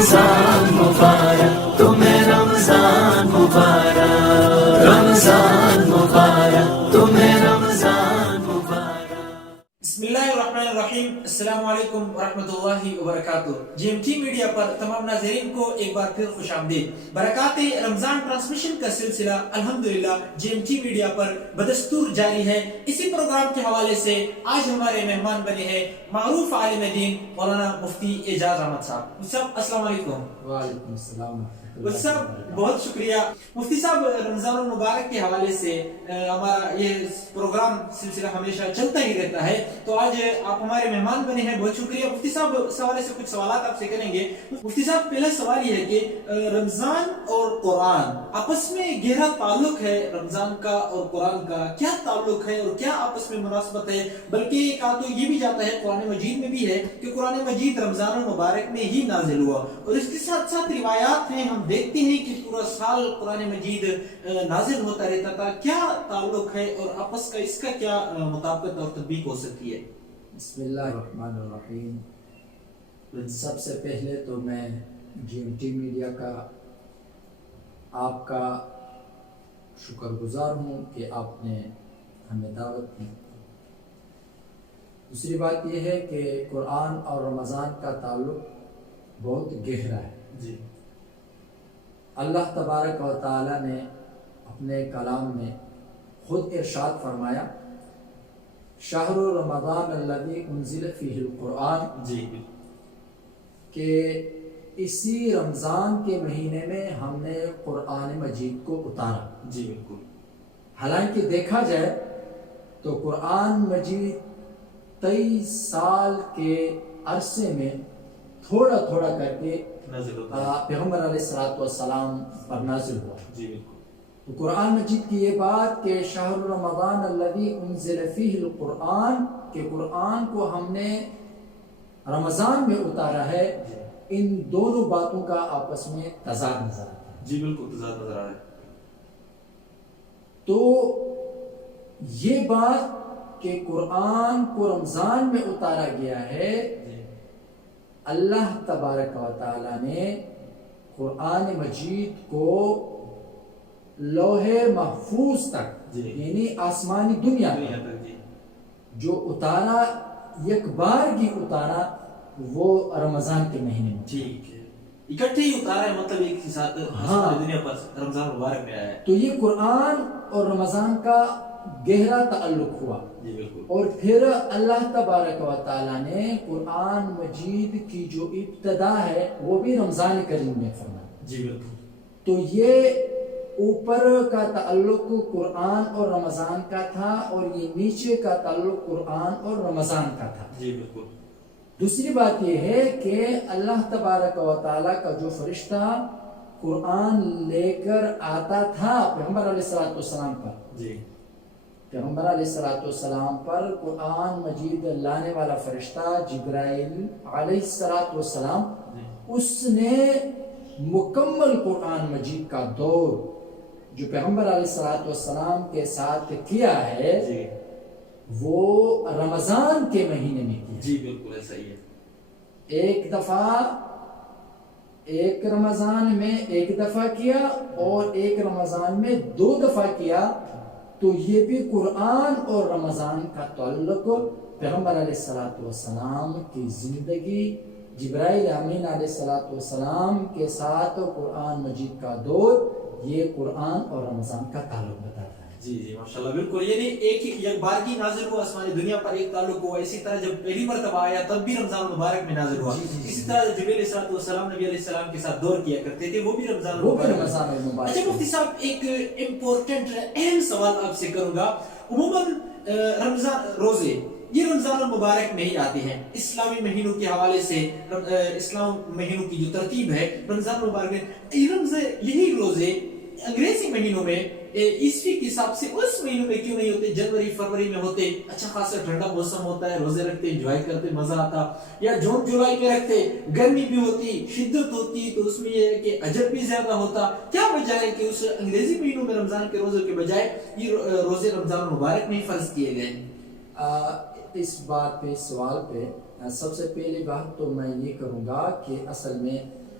رمضان مبارک تمہیں رمضان مبارک رمضان مبارک تمہیں رمضان مبارک. بسم اللہ الرحمن الرحیم. السلام علیکم ورحمۃ اللہ وبرکاتہ. GMT میڈیا پر تمام ناظرین کو ایک بار پھر خوش آمدید. برکات رمضان ٹرانسمیشن کا سلسلہ الحمدللہ GMT میڈیا پر بدستور جاری ہے. اسی پروگرام کے حوالے سے آج ہمارے مہمان بنے ہیں معروف عالم دین مولانا مفتی اعجاز احمد صاحب. صاحب السلام علیکم. وعلیکم السلام. صاحب بہت شکریہ. مفتی صاحب رمضان المبارک کے حوالے سے ہمارا یہ پروگرام سلسلہ ہمیشہ چلتا ہی رہتا ہے, تو آج آپ ہمارے مہمان بنے ہیں, بہت شکریہ. مفتی صاحب اس حوالے سے کچھ سوالات آپ سے کریں گے. مفتی صاحب پہلا سوال یہ ہے کہ رمضان اور قرآن آپس میں گہرا تعلق ہے. رمضان کا اور قرآن کا کیا تعلق ہے اور کیا آپس میں مناسبت ہے؟ بلکہ کہا تو یہ بھی جاتا ہے, قرآن مجید میں بھی ہے کہ قرآن مجید رمضان المبارک میں ہی نازل ہوا, اور اس کے ساتھ ساتھ روایات ہیں, ہم دیکھتے ہیں کہ پورا سال قرآن مجید نازل ہوتا رہتا تھا. کیا تعلق ہے اور آپس کا اس کا کیا مطابقت اور تطبیق ہو سکتی ہے؟ بسم اللہ الرحمن الرحیم. سب سے پہلے تو میں GMT میڈیا کا آپ کا شکر گزار ہوں کہ آپ نے ہمیں دعوت دی. دوسری بات یہ ہے کہ قرآن اور رمضان کا تعلق بہت گہرا ہے. جی. اللہ تبارک و تعالی نے اپنے کلام میں خود ارشاد فرمایا, شہر رمضان الذی انزل فیہ القرآن, جی کہ اسی رمضان کے مہینے میں ہم نے قرآن مجید کو اتارا. جی بالکل. حالانکہ دیکھا جائے تو قرآن مجید 23 سال کے عرصے میں تھوڑا تھوڑا کر کے پیغمبر علیہ السلام پر نازل ہوا. جی بالکل. تو قرآن مجید کی یہ بات کہ شہر رمضان الذی انزل فیہ القرآن, کہ قرآن کو ہم نے رمضان میں اتارا ہے, ان دونوں باتوں کا آپس میں تضاد نظر آتا ہے. جی بالکل تضاد نظر آ رہا ہے. تو یہ بات کہ قرآن کو رمضان میں اتارا گیا ہے, اللہ تبارک و تعالی نے قرآن مجید کو لوح محفوظ تک, یعنی آسمانی دنیا تک جو اتارا, یک بار کی اتارا, وہ رمضان کے مہینے میں. ٹھیک ہے, اکٹھے ہی اتارا ہے, مطلب ایک ہی ساتھ دنیا پر رمضان مبارک میں آیا ہے. تو یہ قرآن اور رمضان کا گہرا تعلق ہوا. جی بالکل. اور پھر اللہ تبارک و تعالی نے قرآن مجید کی جو ابتدا ہے وہ بھی رمضان کریم میں فرمایا. جی بالکل. تو یہ اوپر کا تعلق قرآن اور رمضان کا تھا, اور یہ نیچے کا تعلق قرآن اور رمضان کا تھا. جی بالکل. دوسری دوسری بات یہ ہے کہ اللہ تبارک و تعالی کا جو فرشتہ قرآن لے کر آتا تھا پیغمبر علیہ السلام پر, جی پیغمبر علیہ السلام پر قرآن مجید لانے والا فرشتہ جبرائیل علیہ السلام, اس نے مکمل قرآن مجید کا دور جو پیغمبر علیہ السلام کے ساتھ کیا ہے, جی وہ رمضان کے مہینے میں کیا. جی بالکل ایسا ہی ہے. ایک دفعہ ایک رمضان میں ایک دفعہ کیا, اور ایک رمضان میں 2 دفعہ کیا. تو یہ بھی قرآن اور رمضان کا تعلق پیغمبر علیہ السلام کی زندگی, جبرائیل امین علیہ السلام کے ساتھ قرآن مجید کا دور, یہ قرآن اور رمضان کا تعلق بتاتا ہے. جی جی ماشاءاللہ بالکل. یعنی ایک ہی بار کی نازل ہوا, آسمانی دنیا پر ایک تعلق ہوا. اسی طرح جب پہلی مرتبہ آیا تب بھی رمضان المبارک میں نازل ہوا. اسی طرح جبریل علیہ السلام نبی علیہ السلام کے ساتھ دور کیا کرتے تھے, وہ بھی رمضان المبارک. اچھا مفتی صاحب, ایک امپورٹنٹ اہم سوال آپ سے کروں گا. عموماً رمضان روزے یہ رمضان المبارک میں ہی آتے ہیں. اسلامی مہینوں کے حوالے سے اسلام مہینوں کی جو ترتیب ہے رمضان المبارک میں, یہی روزے انگریزی مہینوں میں عیسوی کے حساب سے اس مہینوں میں کیوں نہیں ہوتے؟ جنوری فروری میں ہوتے, اچھا خاصا ٹھنڈا موسم ہوتا ہے, روزے رکھتے, انجوائے کرتے, مزہ آتا. یا جون جولائی میں رکھتے, گرمی بھی ہوتی, شدت ہوتی, تو اس میں یہ ہے کہ اجر بھی زیادہ ہوتا. کیا وجہ ہے کہ اس انگریزی مہینوں میں رمضان کے روزوں کے بجائے یہ روزے رمضان مبارک میں فرض کیے گئے؟ اس بات پہ, اس سوال پہ سب سے پہلی بات تو میں یہ کروں گا کہ اصل میں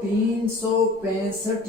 365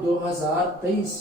2023